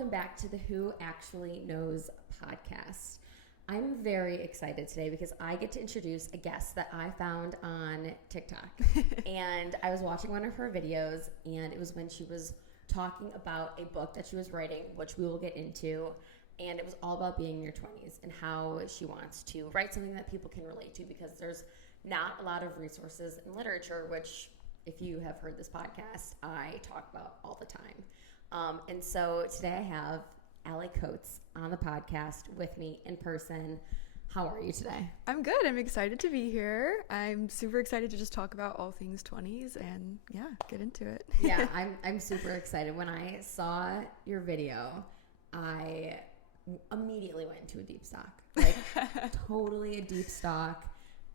welcome back to the Who Actually Knows podcast. I'm very excited today because I get to introduce a guest that I found on TikTok. And I was watching one of her videos, and it was when she was talking about a book that she was writing, which we will get into. And it was all about being in your 20s and how she wants to write something that people can relate to, because there's not a lot of resources in literature, which, if you have heard this podcast, I talk about all the time. And so today I have Allie Coates on the podcast with me in person. How are you today? I'm good. I'm excited to be here. I'm super excited to just talk about all things 20s and get into it. Yeah, I'm super excited. When I saw your video, I immediately went into a deep stalk, like totally a deep stalk.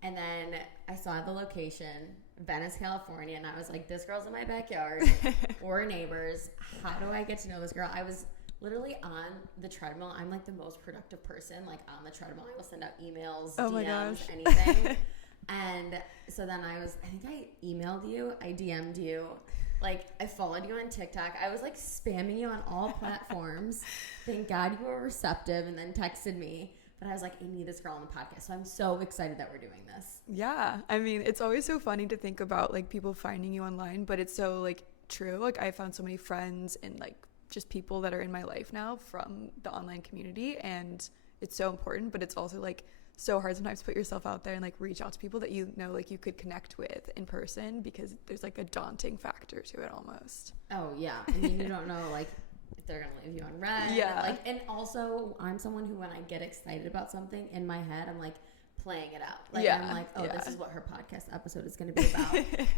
And then I saw the location, Venice, California, and I was like, this girl's in my backyard. We're neighbors. How do I get to know this girl? I was literally on the treadmill. I'm like the most productive person, like on the treadmill. I will send out emails, DMs, anything. And so then I think I emailed you, I DM'd you, like I followed you on TikTok. I was like spamming you on all platforms. Thank God you were receptive and then texted me. But I was like, I need this girl on the podcast. So I'm so excited that we're doing this. Yeah. I mean, it's always so funny to think about like people finding you online, but it's so like true. Like I found so many friends and like just people that are in my life now from the online community, and it's so important, but it's also like so hard sometimes to put yourself out there and like reach out to people that you know like you could connect with in person, because there's like a daunting factor to it almost. Oh yeah. I mean, you don't know like if they're gonna leave you on red. Yeah. And also I'm someone who, when I get excited about something in my head, I'm like playing it out. Like I'm like, oh, this is what her podcast episode is gonna be about.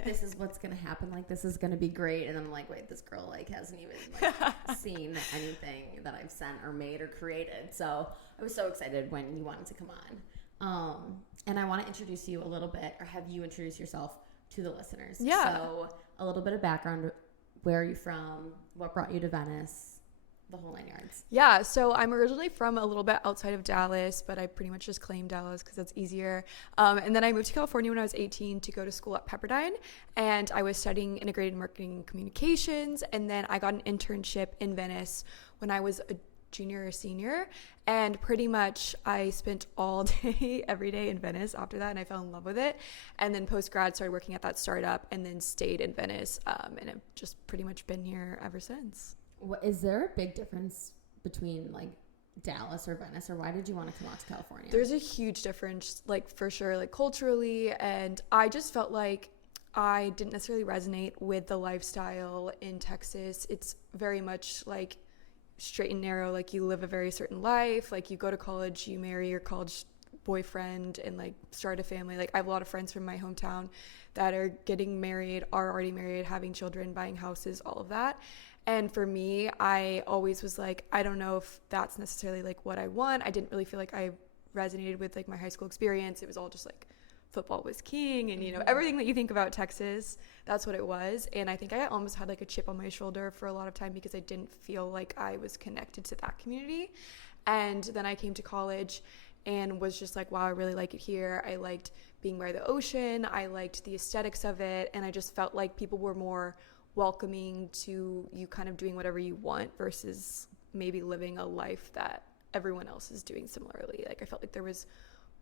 This is what's gonna happen. Like this is gonna be great. And I'm like, wait, this girl like hasn't even like seen anything that I've sent or made or created. So I was so excited when you wanted to come on. And I want to introduce you a little bit, or have you introduce yourself to the listeners. Yeah. So a little bit of background. Where are you from? What brought you to Venice? The whole 9 yards. Yeah, so I'm originally from a little bit outside of Dallas, but I pretty much just claim Dallas because that's easier. And then I moved to California when I was 18 to go to school at Pepperdine, and I was studying integrated marketing and communications. And then I got an internship in Venice when I was a junior or senior, and pretty much I spent all day every day in Venice after that, and I fell in love with it. And then post-grad started working at that startup, and then stayed in Venice, and I've just pretty much been here ever since. Is there a big difference between like Dallas or Venice, or why did you want to come out to California? There's a huge difference, like for sure, like culturally, and I just felt like I didn't necessarily resonate with the lifestyle in Texas. It's very much like straight and narrow, like you live a very certain life, like you go to college, you marry your college boyfriend and like start a family. Like I have a lot of friends from my hometown that are getting married, are already married, having children, buying houses, all of that. And for me, I always was like, I don't know if that's necessarily like what I want. I didn't really feel like I resonated with like my high school experience. It was all just like football was king, and you know, everything that you think about Texas, that's what it was. And I think I almost had like a chip on my shoulder for a lot of time because I didn't feel like I was connected to that community. And then I came to college and was just like, wow, I really like it here. I liked being by the ocean. I liked the aesthetics of it. And I just felt like people were more welcoming to you kind of doing whatever you want versus maybe living a life that everyone else is doing similarly. Like I felt like there was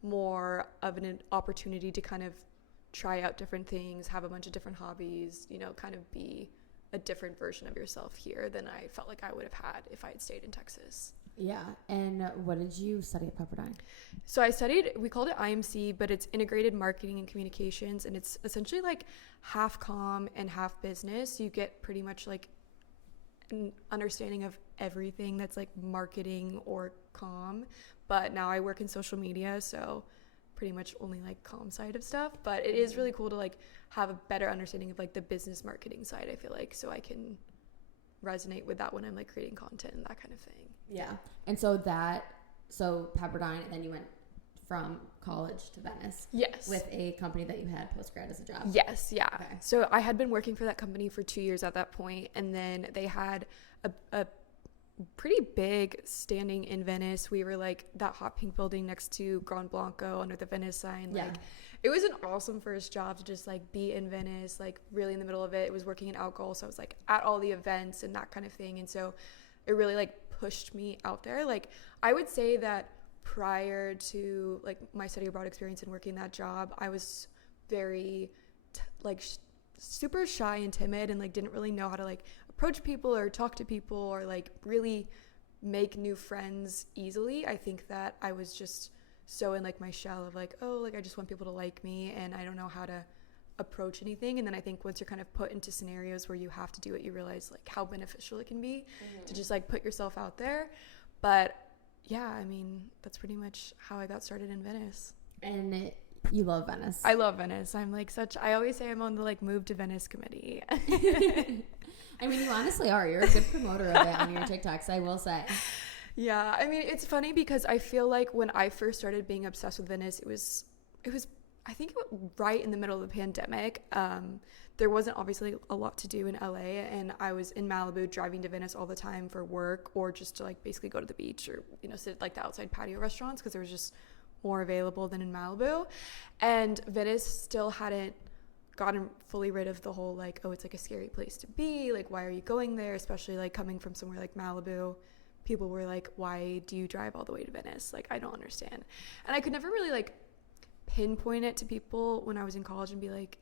more of an opportunity to kind of try out different things, have a bunch of different hobbies, you know, kind of be a different version of yourself here than I felt like I would have had if I had stayed in Texas. Yeah. And what did you study at Pepperdine? So I studied, we called it IMC, but it's integrated marketing and communications, and it's essentially like half comm and half business. You get pretty much like an understanding of everything that's like marketing or comm, but now I work in social media, so pretty much only like comm side of stuff. But it is really cool to like have a better understanding of like the business marketing side, I feel like, so I can resonate with that when I'm like creating content and that kind of thing. Yeah. And so Pepperdine, and then you went from college to Venice. Yes. With a company that you had post-grad as a job. Yes, yeah. Okay. So I had been working for that company for 2 years at that point, and then they had a pretty big standing in Venice. We were like that hot pink building next to Grand Blanco under the Venice sign. Yeah. Like it was an awesome first job to just like be in Venice, like really in the middle of it. It was working in alcohol, so I was like at all the events and that kind of thing. And so it really like pushed me out there. Like, I would say that prior to like my study abroad experience and working that job, I was very super shy and timid, and like didn't really know how to like approach people or talk to people or like really make new friends easily. I think that I was just so in like my shell of like, oh, like I just want people to like me and I don't know how to approach anything. And then I think once you're kind of put into scenarios where you have to do it, you realize like how beneficial it can be to just like put yourself out there. But yeah, I mean, that's pretty much how I got started in Venice. And you love Venice. I love Venice. I'm like I always say I'm on the like move to Venice committee. I mean, you honestly are. You're a good promoter of it on your TikToks, I will say. Yeah, I mean, it's funny because I feel like when I first started being obsessed with Venice, it was I think it was right in the middle of the pandemic. There wasn't obviously a lot to do in LA, and I was in Malibu driving to Venice all the time for work or just to like basically go to the beach or, you know, sit at like the outside patio restaurants because there was just more available than in Malibu. And Venice still hadn't gotten fully rid of the whole like, oh, it's like a scary place to be. Like, why are you going there? Especially like coming from somewhere like Malibu. People were like, why do you drive all the way to Venice? Like, I don't understand. And I could never really like pinpoint it to people when I was in college and be like,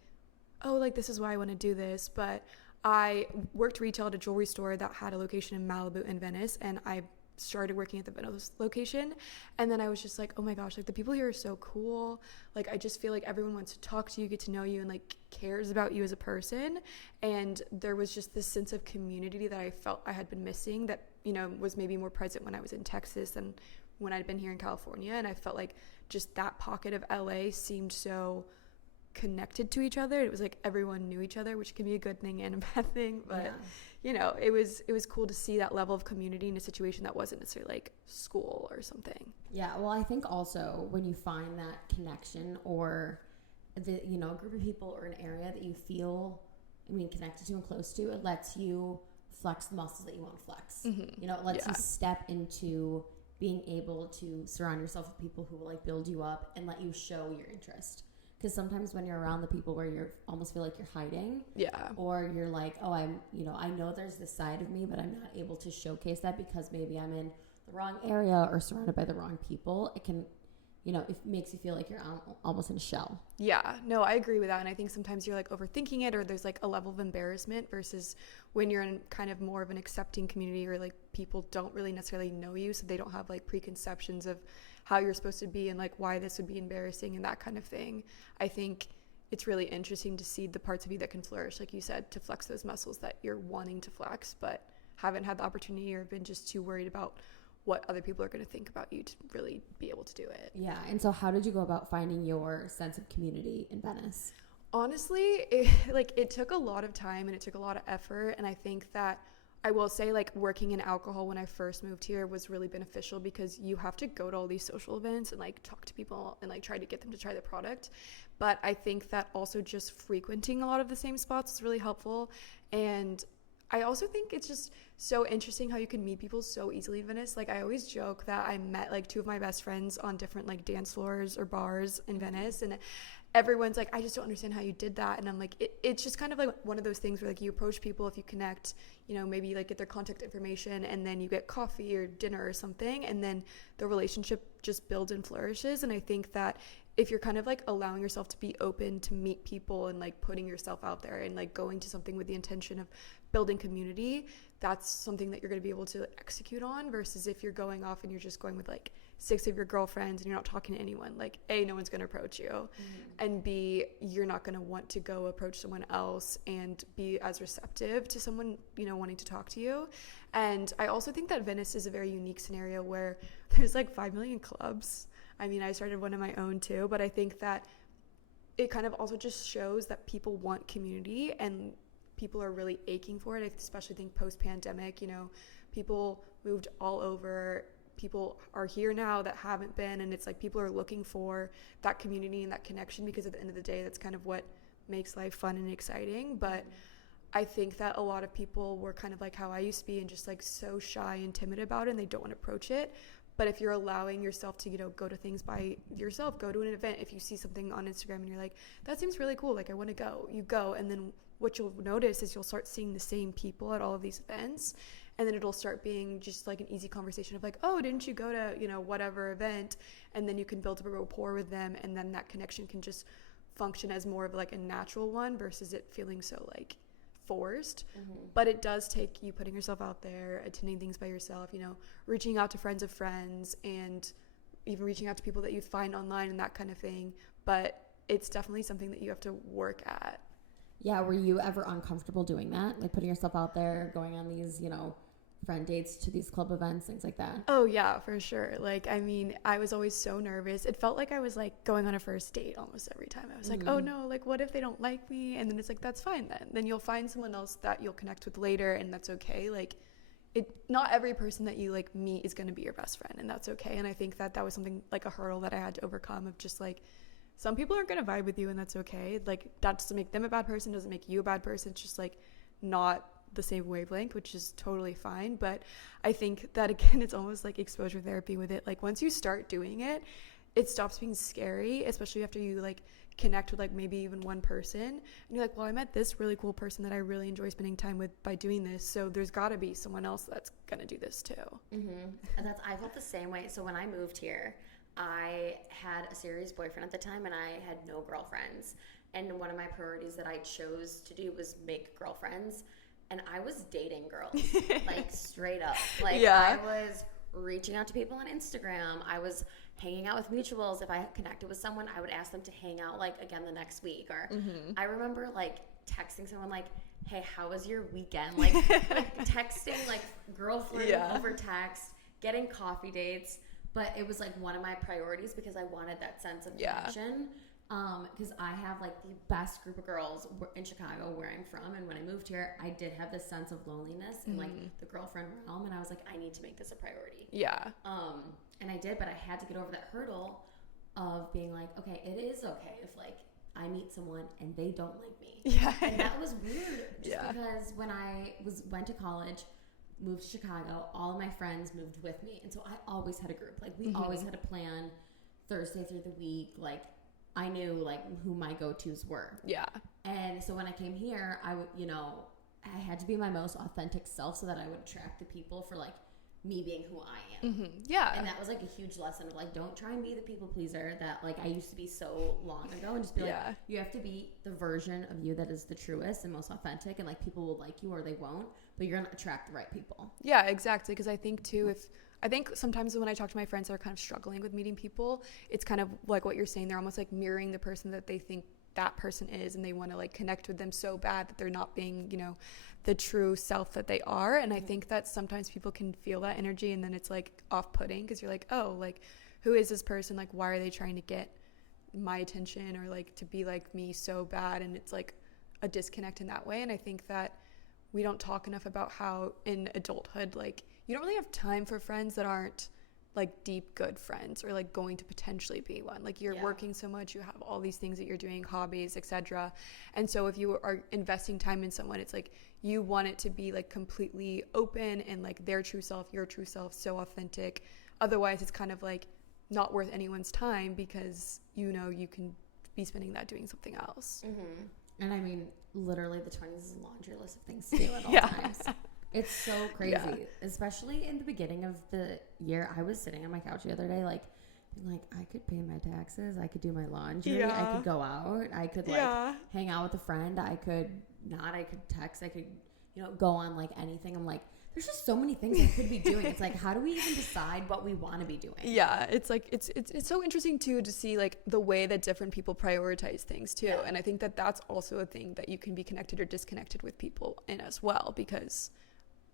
oh, like this is why I want to do this. But I worked retail at a jewelry store that had a location in Malibu and Venice, and I started working at the Venice location. And then I was just like, oh my gosh, like the people here are so cool. Like I just feel like everyone wants to talk to you, get to know you, and like cares about you as a person. And there was just this sense of community that I felt I had been missing that, you know, was maybe more present when I was in Texas than when I'd been here in California. And I felt like just that pocket of LA seemed so connected to each other. It was like everyone knew each other, which can be a good thing and a bad thing, but you know, it was cool to see that level of community in a situation that wasn't necessarily like school or something. Yeah, well, I think also when you find that connection or the, you know, a group of people or an area that you feel, I mean, connected to and close to, it lets you flex the muscles that you want to flex. You know, it lets you step into being able to surround yourself with people who will like build you up and let you show your interest. Because sometimes when you're around the people where you almost feel like you're hiding, or you're like, oh, I'm, you know, I know there's this side of me, but I'm not able to showcase that because maybe I'm in the wrong area or surrounded by the wrong people. It can, you know, it makes you feel like you're almost in a shell. Yeah, no, I agree with that. And I think sometimes you're like overthinking it, or there's like a level of embarrassment versus when you're in kind of more of an accepting community, or like people don't really necessarily know you, so they don't have like preconceptions of how you're supposed to be and like why this would be embarrassing and that kind of thing. I think it's really interesting to see the parts of you that can flourish, like you said, to flex those muscles that you're wanting to flex but haven't had the opportunity or been just too worried about what other people are going to think about you to really be able to do it. Yeah. And so how did you go about finding your sense of community in Venice? Honestly, it took a lot of time and it took a lot of effort. And I think that I will say, like, working in alcohol when I first moved here was really beneficial because you have to go to all these social events and like talk to people and like try to get them to try the product. But I think that also just frequenting a lot of the same spots is really helpful. And I also think it's just so interesting how you can meet people so easily in Venice. Like, I always joke that I met like two of my best friends on different like dance floors or bars in Venice, and everyone's like, I just don't understand how you did that. And I'm like, it's just kind of like one of those things where like you approach people, if you connect, you know, maybe like get their contact information and then you get coffee or dinner or something, and then the relationship just builds and flourishes. And I think that if you're kind of like allowing yourself to be open to meet people and like putting yourself out there and like going to something with the intention of building community, that's something that you're going to be able to execute on, versus if you're going off and you're just going with like 6 of your girlfriends and you're not talking to anyone. Like, A, no one's going to approach you, and B, you're not going to want to go approach someone else and be as receptive to someone, you know, wanting to talk to you. And I also think that Venice is a very unique scenario where there's like 5 million clubs. I mean, I started one of my own too, but I think that it kind of also just shows that people want community and people are really aching for it. I especially think post-pandemic, you know, people moved all over. People are here now that haven't been, and it's like people are looking for that community and that connection, because at the end of the day, that's kind of what makes life fun and exciting. But I think that a lot of people were kind of like how I used to be, and just like so shy and timid about it, and they don't want to approach it. But if you're allowing yourself to, you know, go to things by yourself, go to an event, if you see something on Instagram and you're like, that seems really cool, like I want to go, you go. And then what you'll notice is you'll start seeing the same people at all of these events, and then it'll start being just like an easy conversation of like, oh, didn't you go to, you know, whatever event, and then you can build up a rapport with them, and then that connection can just function as more of like a natural one versus it feeling so like forced. But it does take you putting yourself out there, attending things by yourself, you know, reaching out to friends of friends, and even reaching out to people that you find online and that kind of thing. But it's definitely something that you have to work at. Yeah, were you ever uncomfortable doing that? Like putting yourself out there, going on these, you know, friend dates to these club events, things like that? Oh, yeah, for sure. Like, I mean, I was always so nervous. It felt like I was like going on a first date almost every time. I was like, oh no, like what if they don't like me? And then it's like, that's fine then. Then you'll find someone else that you'll connect with later, and that's okay. Like, not every person that you like meet is going to be your best friend, and that's okay. And I think that was something like a hurdle that I had to overcome, of just like, some people aren't going to vibe with you, and that's okay. Like, that doesn't make them a bad person, doesn't make you a bad person. It's just like not the same wavelength, which is totally fine. But I think that, again, it's almost like exposure therapy with it. Like, once you start doing it, it stops being scary, especially after you like connect with like maybe even one person, and you're like, well, I met this really cool person that I really enjoy spending time with by doing this, so there's got to be someone else that's gonna do this too. And I felt the same way. So when I moved here, I had a serious boyfriend at the time, and I had no girlfriends, and one of my priorities that I chose to do was make girlfriends, and I was dating girls. Like, straight up. Like, I was reaching out to people on Instagram. I was hanging out with mutuals. If I connected with someone, I would ask them to hang out, like, again the next week. Or I remember, like, texting someone, like, hey, how was your weekend? Like, texting, like, girlfriend over text, getting coffee dates. But it was, like, one of my priorities because I wanted that sense of connection. Because I have, like, the best group of girls in Chicago where I'm from. And when I moved here, I did have this sense of loneliness in, like, the girlfriend realm. And I was like, I need to make this a priority. Yeah. And I did, but I had to get over that hurdle of being like, okay, it is okay if, like, I meet someone and they don't like me. Yeah. And that was weird because when I went to college, moved to Chicago, all of my friends moved with me. And so I always had a group. Like, we always had a plan Thursday through the week. Like, I knew, like, who my go-tos were. Yeah. And so when I came here, I would, you know, I had to be my most authentic self so that I would attract the people for, like, me being who I am. Yeah. And that was, like, a huge lesson of, like, don't try and be the people pleaser that, like, I used to be so long ago, and just be like, you have to be the version of you that is the truest and most authentic, and, like, people will like you or they won't, but you're going to attract the right people. Yeah, exactly. Because I think, too, I think sometimes when I talk to my friends that are kind of struggling with meeting people, it's kind of like what you're saying. They're almost like mirroring the person that they think that person is, and they want to like connect with them so bad that they're not being, you know, the true self that they are. And I think that sometimes people can feel that energy, and then it's like off-putting because you're like, oh, like, who is this person? Like, why are they trying to get my attention or like to be like me so bad? And it's like a disconnect in that way. And I think that we don't talk enough about how in adulthood, like, you don't really have time for friends that aren't like deep good friends or like going to potentially be one. Like, you're working so much, you have all these things that you're doing, hobbies, etc. And so if you are investing time in someone, it's like you want it to be like completely open and like their true self, your true self, so authentic. Otherwise it's kind of like not worth anyone's time because, you know, you can be spending that doing something else. And I mean, literally the 20s is a laundry list of things to do at all times. It's so crazy, especially in the beginning of the year. I was sitting on my couch the other day, like, being like, I could pay my taxes, I could do my laundry, I could go out, I could like hang out with a friend, I could text, I could, you know, go on like anything. I'm like, there's just so many things I could be doing. It's like, how do we even decide what we want to be doing? Yeah, it's like it's so interesting too to see like the way that different people prioritize things too. And I think that that's also a thing that you can be connected or disconnected with people in as well, because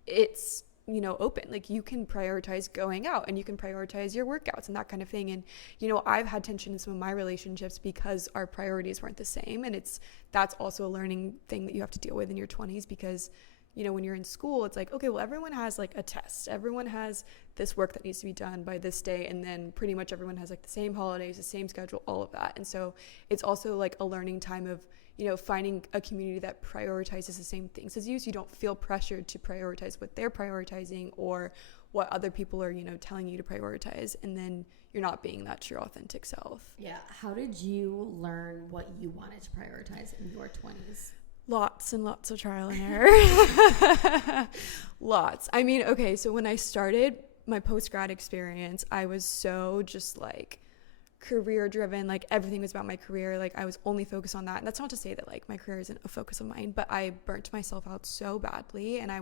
it's, you know, open. Like, you can prioritize going out and you can prioritize your workouts and that kind of thing. And, you know, I've had tension in some of my relationships because our priorities weren't the same. And that's also a learning thing that you have to deal with in your 20s, because, you know, when you're in school, it's like, okay, well, everyone has like a test. Everyone has this work that needs to be done by this day. And then pretty much everyone has like the same holidays, the same schedule, all of that. And so it's also like a learning time of, you know, finding a community that prioritizes the same things as you, so you don't feel pressured to prioritize what they're prioritizing or what other people are, you know, telling you to prioritize, and then you're not being that true authentic self. Yeah. How did you learn what you wanted to prioritize in your 20s? Lots and lots of trial and error. Lots. I mean, okay, so when I started my post-grad experience, I was so just like career driven, like everything was about my career, like I was only focused on that. And that's not to say that like my career isn't a focus of mine, but I burnt myself out so badly. And I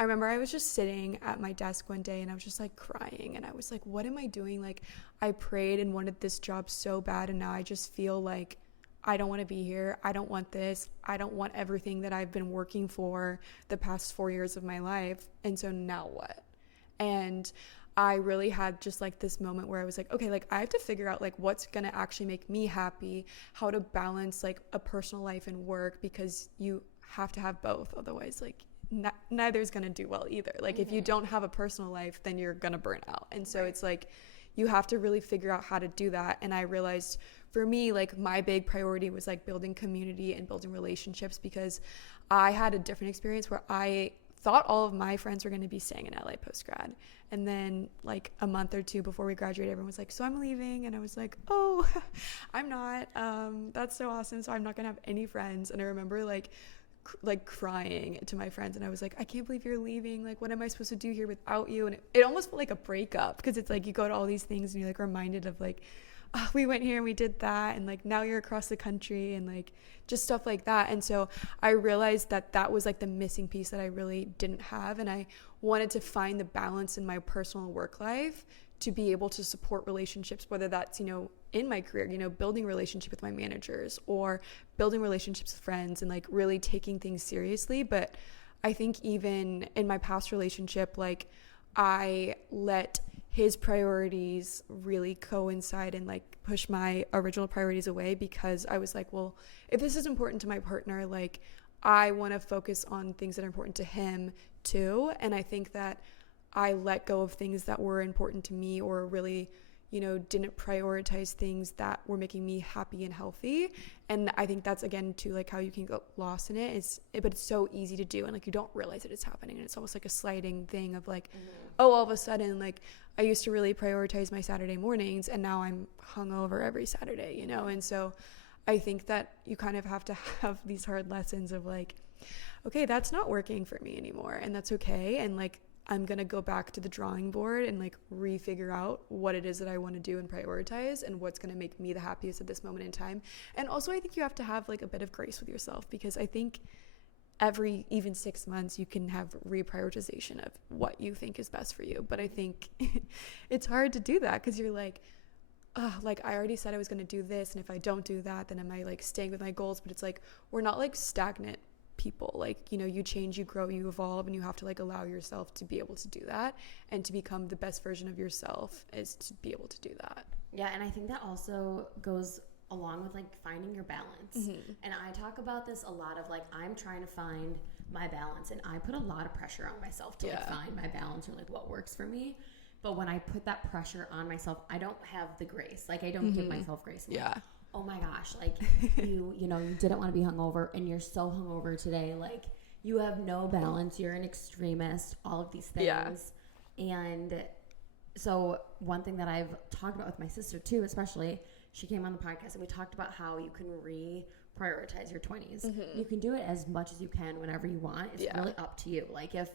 remember I was just sitting at my desk one day and I was just like crying, and I was like, what am I doing? Like I prayed and wanted this job so bad, and now I just feel like I don't want to be here. I don't want this. I don't want everything that I've been working for the past 4 years of my life. And so now what? And I really had just like this moment where I was like, okay, like I have to figure out like what's going to actually make me happy, how to balance like a personal life and work, because you have to have both. Otherwise, like neither is going to do well either. Like if you don't have a personal life, then you're going to burn out. And so it's like you have to really figure out how to do that. And I realized for me, like my big priority was like building community and building relationships, because I had a different experience where I thought all of my friends were going to be staying in LA post-grad. And then like a month or two before we graduated, everyone was like, so I'm leaving. And I was like, oh, I'm not. That's so awesome. So I'm not going to have any friends. And I remember like crying to my friends, and I was like, I can't believe you're leaving. Like, what am I supposed to do here without you? And it almost felt like a breakup, because it's like you go to all these things and you're like reminded of like, oh, we went here and we did that, and like now you're across the country, and like just stuff like that. And so I realized that that was like the missing piece that I really didn't have, and I wanted to find the balance in my personal work life to be able to support relationships, whether that's, you know, in my career, you know, building relationship with my managers or building relationships with friends, and like really taking things seriously. But I think even in my past relationship, like I let his priorities really coincide and like push my original priorities away, because I was like, well, if this is important to my partner, like I want to focus on things that are important to him too. And I think that I let go of things that were important to me, or really, you know, didn't prioritize things that were making me happy and healthy. And I think that's, again, too, like how you can get lost in it. But it's so easy to do, and like you don't realize that it's happening. And it's almost like a sliding thing of like, oh, all of a sudden, like I used to really prioritize my Saturday mornings, and now I'm hungover every Saturday, you know? And so I think that you kind of have to have these hard lessons of like, okay, that's not working for me anymore, and that's okay. And like, I'm going to go back to the drawing board and like refigure out what it is that I want to do and prioritize, and what's going to make me the happiest at this moment in time. And also I think you have to have like a bit of grace with yourself, because I think every even 6 months you can have reprioritization of what you think is best for you. But I think it's hard to do that, because you're like, oh, like I already said I was going to do this, and if I don't do that, then am I like staying with my goals? But it's like, we're not like stagnant people. Like, you know, you change, you grow, you evolve, and you have to like allow yourself to be able to do that, and to become the best version of yourself is to be able to do that. Yeah, and I think that also goes along with like finding your balance. And I talk about this a lot of like, I'm trying to find my balance, and I put a lot of pressure on myself to like find my balance, or like what works for me. But when I put that pressure on myself, I don't have the grace. Like I don't give myself grace. I'm like, oh my gosh, like you know, you didn't want to be hungover, and you're so hungover today. Like you have no balance. You're an extremist, all of these things. Yeah. And so one thing that I've talked about with my sister too, especially, she came on the podcast and we talked about how you can prioritize your 20s. You can do it as much as you can whenever you want. It's really up to you. Like if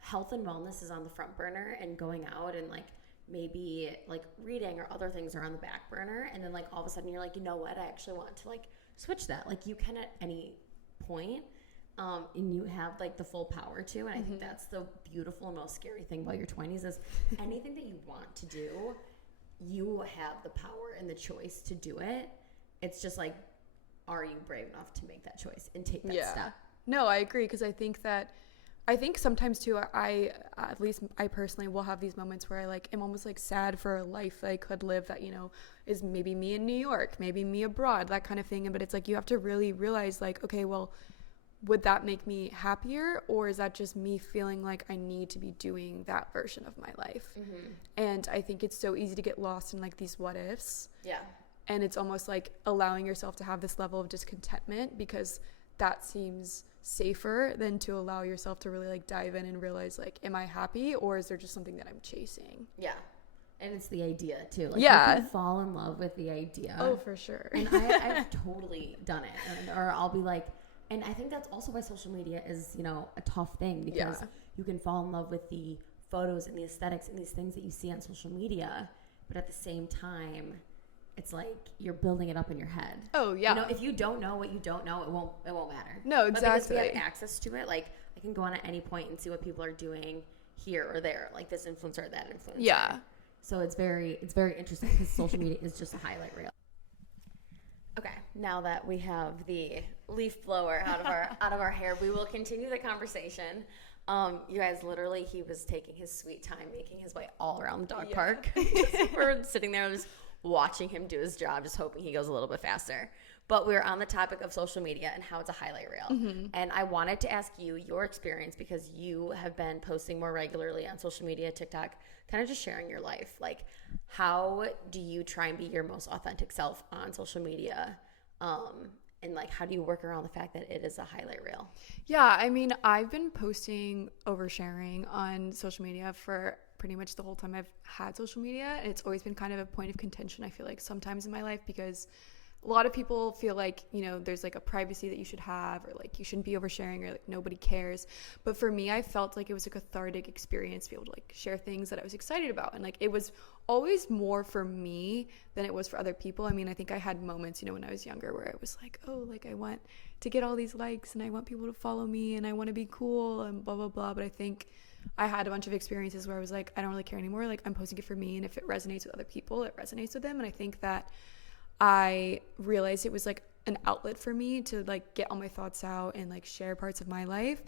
health and wellness is on the front burner, and going out and like maybe like reading or other things are on the back burner, and then like all of a sudden you're like, you know what, I actually want to like switch that. Like you can at any point, and you have like the full power to. And I think that's the beautiful and most scary thing about your 20s is anything that you want to do, you have the power and the choice to do it. It's just like, are you brave enough to make that choice and take that step? No, I agree, because I think sometimes too, at least I personally will have these moments where I like am almost like sad for a life that I could live that, you know, is maybe me in New York, maybe me abroad, that kind of thing. But it's like you have to really realize like, okay, well, would that make me happier, or is that just me feeling like I need to be doing that version of my life? And I think it's so easy to get lost in like these what ifs. Yeah. And it's almost like allowing yourself to have this level of discontentment, because that seems safer than to allow yourself to really like dive in and realize like, am I happy, or is there just something that I'm chasing? Yeah. And it's the idea too. Like you can fall in love with the idea. Oh, for sure. And I've totally done it. Or I'll be like, And I think that's also why social media is, you know, a tough thing, because you can fall in love with the photos and the aesthetics and these things that you see on social media, but at the same time, it's like you're building it up in your head. Oh, yeah. You know, if you don't know what you don't know, it won't matter. No, exactly. But because we have access to it, like, I can go on at any point and see what people are doing here or there, like this influencer or that influencer. Yeah. So it's very interesting because social media is just a highlight reel. Okay, now that we have the leaf blower out of our hair, we will continue the conversation. You guys, literally, he was taking his sweet time making his way all around the dog park. We're sitting there just watching him do his job, just hoping he goes a little bit faster. But we're on the topic of social media and how it's a highlight reel. Mm-hmm. And I wanted to ask you your experience, because you have been posting more regularly on social media, TikTok, kind of just sharing your life. Like, how do you try and be your most authentic self on social media? And like, how do you work around the fact that it is a highlight reel? Yeah, I mean, I've been posting oversharing on social media for pretty much the whole time I've had social media. And it's always been kind of a point of contention, I feel like, sometimes in my life, because a lot of people feel like, you know, there's like a privacy that you should have, or like you shouldn't be oversharing, or like nobody cares. But for me, I felt like it was a cathartic experience to be able to like share things that I was excited about. And like, it was always more for me than it was for other people. I mean, I think I had moments, you know, when I was younger where I was like, oh, like I want to get all these likes and I want people to follow me and I want to be cool and blah, blah, blah. But I think I had a bunch of experiences where I was like, I don't really care anymore. Like, I'm posting it for me. And if it resonates with other people, it resonates with them. And I think that I realized it was like an outlet for me to like get all my thoughts out and like share parts of my life.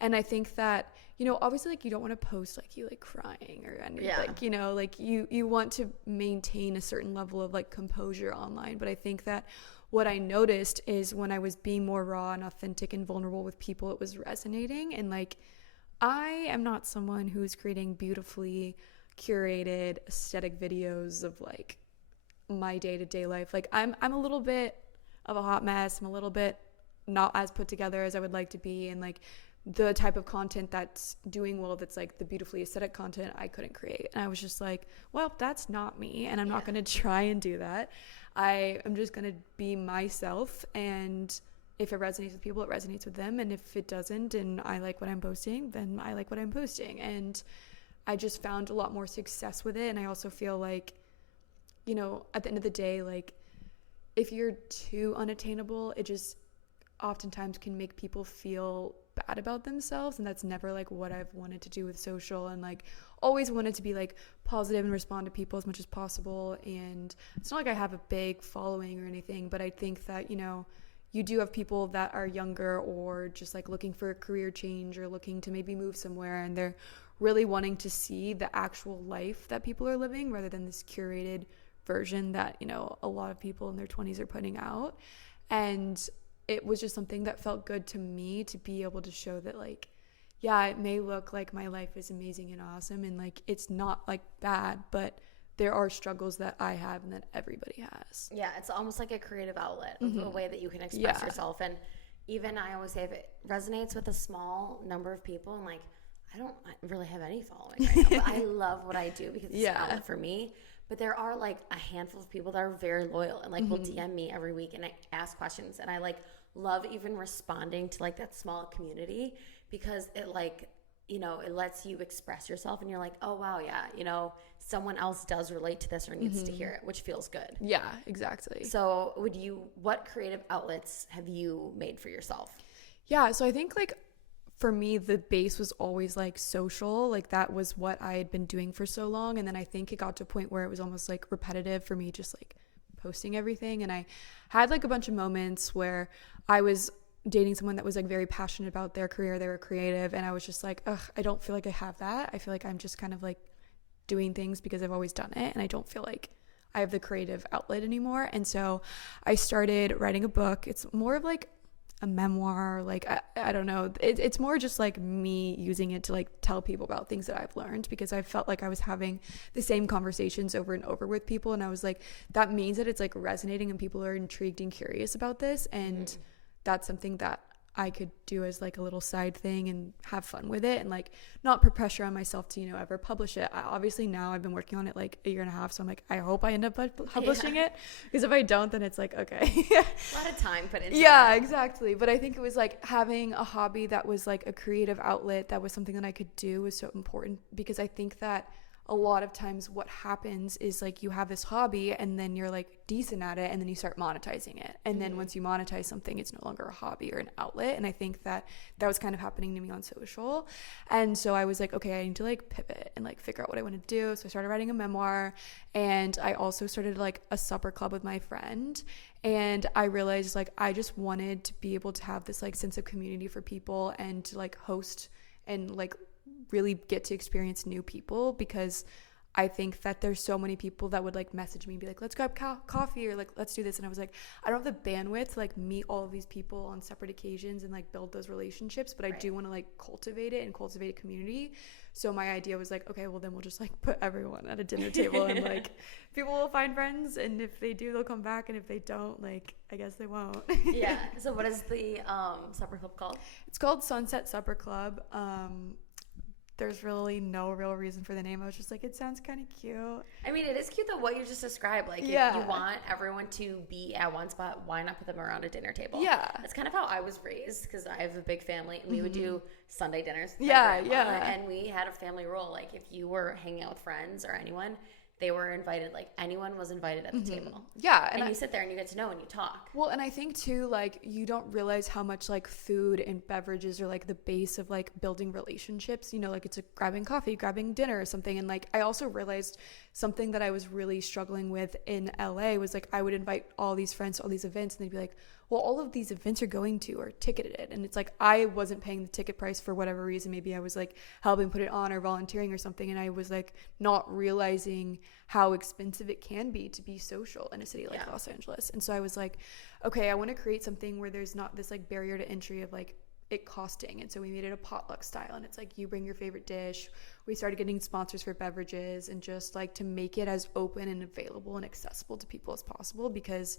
And I think that, you know, obviously like you don't want to post like you like crying or anything, like, you know, like you want to maintain a certain level of like composure online. But I think that what I noticed is when I was being more raw and authentic and vulnerable with people, it was resonating. And like, I am not someone who's creating beautifully curated aesthetic videos of like my day-to-day life. Like, I'm a little bit of a hot mess. I'm a little bit not as put together as I would like to be, and like the type of content that's doing well, that's like the beautifully aesthetic content, I couldn't create. And I was just like, well, that's not me, and I'm not going to try and do that. I am just going to be myself, and if it resonates with people, it resonates with them, and if it doesn't and I like what I'm posting, then I like what I'm posting. And I just found a lot more success with it. And I also feel like, you know, at the end of the day, like, if you're too unattainable, it just oftentimes can make people feel bad about themselves. And that's never like what I've wanted to do with social, and like always wanted to be like positive and respond to people as much as possible. And it's not like I have a big following or anything, but I think that, you know, you do have people that are younger or just like looking for a career change or looking to maybe move somewhere, and they're really wanting to see the actual life that people are living rather than this curated version that, you know, a lot of people in their 20s are putting out. And it was just something that felt good to me to be able to show that, like, yeah, it may look like my life is amazing and awesome, and like it's not like bad, but there are struggles that I have and that everybody has. Yeah, it's almost like a creative outlet, a way that you can express yourself. And even I always say, if it resonates with a small number of people, and like, I don't really have any following right now, but I love what I do because it's an outlet for me. But there are like a handful of people that are very loyal and like will DM me every week and I ask questions, and I like love even responding to like that small community, because it like, you know, it lets you express yourself, and you're like, oh wow, yeah, you know, someone else does relate to this or needs to hear it, which feels good. Yeah, exactly. So what creative outlets have you made for yourself? Yeah, so I think like for me, the base was always like social, like that was what I had been doing for so long. And then I think it got to a point where it was almost like repetitive for me, just like posting everything. And I had like a bunch of moments where I was dating someone that was like very passionate about their career, they were creative, and I was just like, ugh, I don't feel like I have that. I feel like I'm just kind of like doing things because I've always done it, and I don't feel like I have the creative outlet anymore. And so I started writing a book. It's more of like a memoir, like I don't know, it's more just like me using it to like tell people about things that I've learned, because I felt like I was having the same conversations over and over with people, and I was like, that means that it's like resonating and people are intrigued and curious about this, and that's something that I could do as like a little side thing and have fun with it and like not put pressure on myself to, you know, ever publish it. Obviously now I've been working on it like a year and a half, so I'm like, I hope I end up publishing it, because if I don't, then it's like, okay. A lot of time put into it. Exactly. But I think it was like having a hobby that was like a creative outlet, that was something that I could do, was so important, because I think that a lot of times what happens is like you have this hobby and then you're like decent at it and then you start monetizing it. And then once you monetize something, it's no longer a hobby or an outlet. And I think that was kind of happening to me on social. And so I was like, okay, I need to like pivot and like figure out what I want to do. So I started writing a memoir, and I also started like a supper club with my friend. And I realized like I just wanted to be able to have this like sense of community for people and to like host and like really get to experience new people, because I think that there's so many people that would like message me and be like, let's grab coffee, or like let's do this, and I was like, I don't have the bandwidth to like meet all of these people on separate occasions and like build those relationships, but I do want to like cultivate it and cultivate a community. So my idea was like, okay, well then we'll just like put everyone at a dinner table and like people will find friends, and if they do they'll come back, and if they don't, like I guess they won't. Yeah. So what is the supper club called? It's called Sunset Supper Club. There's really no real reason for the name. I was just like, it sounds kind of cute. I mean, it is cute though, what you just described. Like, if you want everyone to be at one spot, why not put them around a dinner table? Yeah. That's kind of how I was raised, because I have a big family, and we would do Sunday dinners with my grandma, and we had a family rule. Like, if you were hanging out with friends or anyone, they were invited, like anyone was invited at the table. Yeah. And you sit there and you get to know and you talk. Well, and I think too, like, you don't realize how much like food and beverages are like the base of like building relationships, you know, like it's grabbing coffee, grabbing dinner or something. And like, I also realized something that I was really struggling with in LA was like, I would invite all these friends to all these events, and they'd be like, well, all of these events are going to are ticketed. And it's like, I wasn't paying the ticket price for whatever reason. Maybe I was like helping put it on or volunteering or something. And I was like not realizing how expensive it can be to be social in a city like Los Angeles. And so I was like, okay, I want to create something where there's not this like barrier to entry of like it costing. And so we made it a potluck style, and it's like you bring your favorite dish. We started getting sponsors for beverages, and just like to make it as open and available and accessible to people as possible, because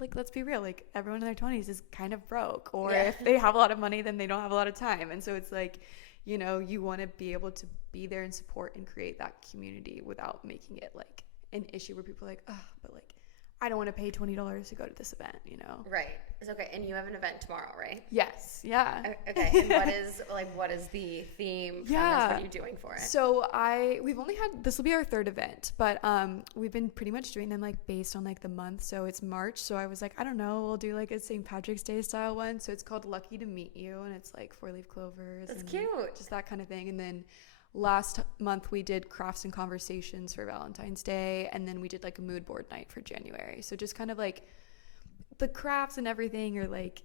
like, let's be real, like everyone in their 20s is kind of broke, or if they have a lot of money, then they don't have a lot of time. And so it's like, you know, you want to be able to be there and support and create that community without making it like an issue where people are like, oh, but like I don't want to pay $20 to go to this event, you know? Right. It's okay. And you have an event tomorrow, right? Yes. Yeah. Okay. And what is the theme? Yeah. What are you doing for it? So we've only had, this will be our third event, but we've been pretty much doing them like based on like the month. So it's March. So I was like, I don't know, we'll do like a St. Patrick's Day style one. So it's called Lucky to Meet You, and it's like 4-leaf clovers. That's and cute. Just that kind of thing. And then last month we did crafts and conversations for Valentine's Day, and then we did like a mood board night for January. So just kind of like the crafts and everything are like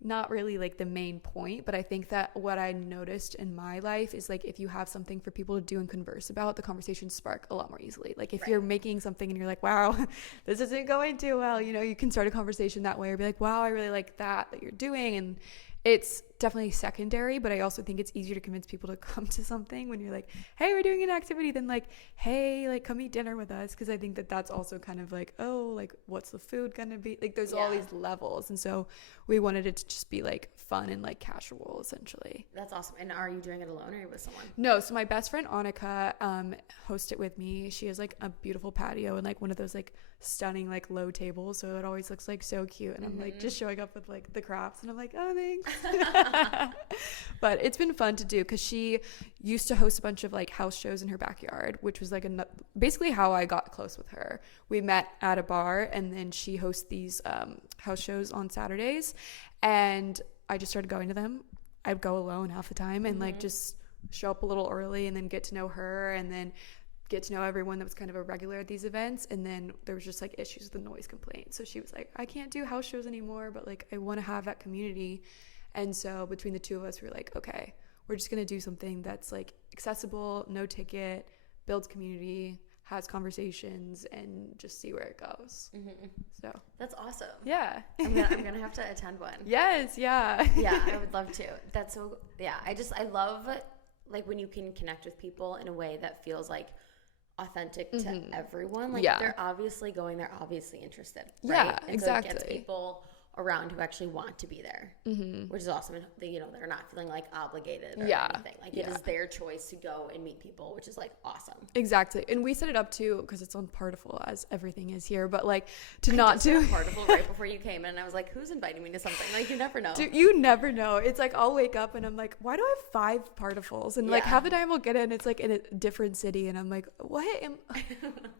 not really like the main point, but I think that what I noticed in my life is like if you have something for people to do and converse about, the conversations spark a lot more easily. Like if you're making something and you're like, wow, this isn't going too well, you know, you can start a conversation that way, or be like, wow, I really like that you're doing. And it's definitely secondary, but I also think it's easier to convince people to come to something when you're like, hey, we're doing an activity, than like, hey, like come eat dinner with us. Because I think that that's also kind of like, oh, like what's the food gonna be like? There's all these levels, and so we wanted it to just be like fun and like casual, essentially. That's awesome. And are you doing it alone or are you with someone? No, so my best friend Annika hosts it with me. She has like a beautiful patio and like one of those like stunning like low tables, so it always looks like so cute. And I'm like just showing up with like the crafts, and I'm like, oh, thanks. But it's been fun to do, because she used to host a bunch of like house shows in her backyard, which was like basically how I got close with her. We met at a bar, and then she hosts these house shows on Saturdays, and I just started going to them. I'd go alone half the time and like just show up a little early, and then get to know her, and then get to know everyone that was kind of a regular at these events. And then there was just like issues with the noise complaint, so she was like, I can't do house shows anymore, but like I want to have that community. And so between the two of us, we were like, okay, we're just going to do something that's like accessible, no ticket, builds community, has conversations, and just see where it goes. So that's awesome. Yeah. I'm gonna have to attend one. Yes. Yeah. Yeah, I would love to. That's so, yeah, I love like when you can connect with people in a way that feels like authentic to everyone. Like they're obviously going, they're obviously interested, right? Yeah, and exactly. So it gets people around who actually want to be there, which is awesome. They, they're not feeling like obligated or anything. Like it is their choice to go and meet people, which is like awesome. Exactly. And we set it up too because it's on Partiful, as everything is here, but like to Partiful right before you came in, and I was like, who's inviting me to something? Like you never know. Dude, you never know. It's like I'll wake up and I'm like, why do I have 5 Partifuls? And like half the time we'll get in, it's like in a different city, and I'm like, what?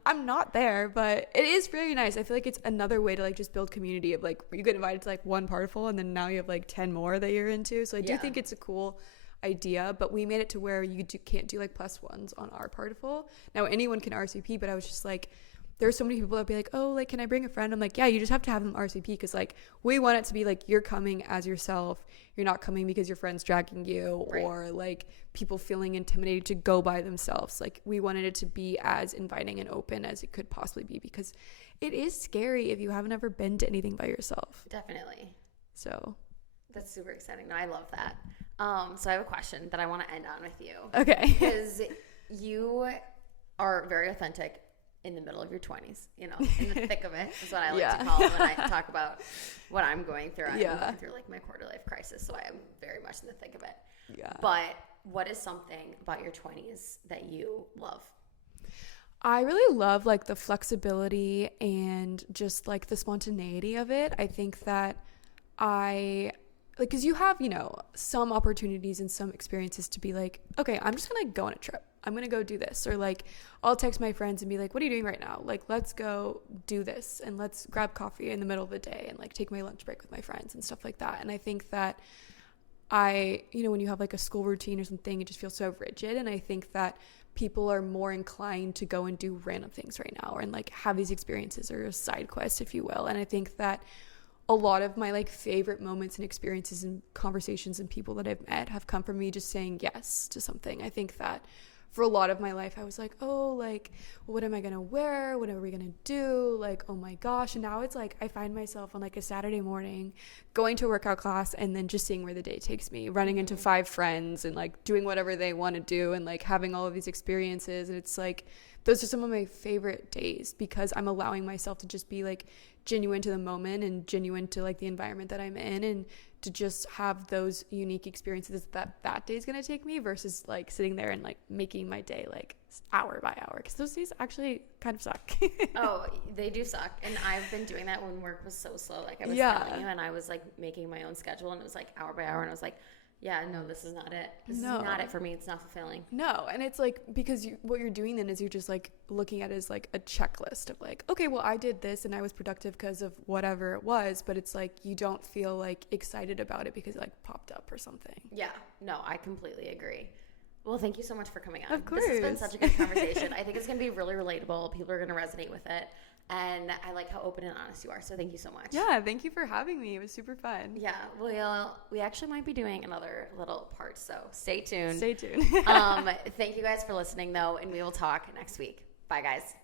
I'm not there, but it is really nice. I feel like it's another way to like just build community of like you get invited to like one Partiful and then now you have like 10 more that you're into. So I do think it's a cool idea, but we made it to where you can't do like +1s on our Partiful. Now anyone can RSVP, but I was just like, there's so many people that be like, oh, like, can I bring a friend? I'm like, yeah, you just have to have them RSVP because like we want it to be like you're coming as yourself. You're not coming because your friend's dragging you or like people feeling intimidated to go by themselves. Like we wanted it to be as inviting and open as it could possibly be because it is scary if you haven't ever been to anything by yourself. Definitely. So that's super exciting. No, I love that. So I have a question that I want to end on with you. Okay. Because you are very authentic in the middle of your 20s, in the thick of it is what I like to call it when I talk about what I'm going through. I'm going through like my quarter life crisis, so I am very much in the thick of it. Yeah. But what is something about your 20s that you love? I really love like the flexibility and just like the spontaneity of it. I think that because you have, some opportunities and some experiences to be like, okay, I'm just going to go on a trip. I'm going to go do this. Or like, I'll text my friends and be like, what are you doing right now? Like, let's go do this and let's grab coffee in the middle of the day and like take my lunch break with my friends and stuff like that. And I think that when you have like a school routine or something, it just feels so rigid. And I think that people are more inclined to go and do random things right now and like have these experiences or a side quest, if you will. And I think that a lot of my like favorite moments and experiences and conversations and people that I've met have come from me just saying yes to something. I think that for a lot of my life, I was like, oh, like, what am I going to wear? What are we going to do? Like, oh my gosh. And now it's like, I find myself on like a Saturday morning going to a workout class and then just seeing where the day takes me, running into 5 friends and like doing whatever they want to do and like having all of these experiences. And it's like, those are some of my favorite days because I'm allowing myself to just be like genuine to the moment and genuine to like the environment that I'm in and to just have those unique experiences that day is going to take me versus like sitting there and like making my day like hour by hour because those days actually kind of suck. Oh, they do suck. And I've been doing that when work was so slow, like I was telling you, and I was like making my own schedule and it was like hour by hour and I was like, yeah, no, this is not it. This is not it for me. It's not fulfilling. No, and it's like because what you're doing then is you're just like looking at it as like a checklist of like, okay, well, I did this and I was productive because of whatever it was, but it's like you don't feel like excited about it because it like popped up or something. Yeah, no, I completely agree. Well, thank you so much for coming on. Of course. This has been such a good conversation. I think it's going to be really relatable. People are going to resonate with it. And I like how open and honest you are. So thank you so much. Yeah, thank you for having me. It was super fun. Yeah, we actually might be doing another little part. So stay tuned. Stay tuned. Thank you guys for listening, though. And we will talk next week. Bye, guys.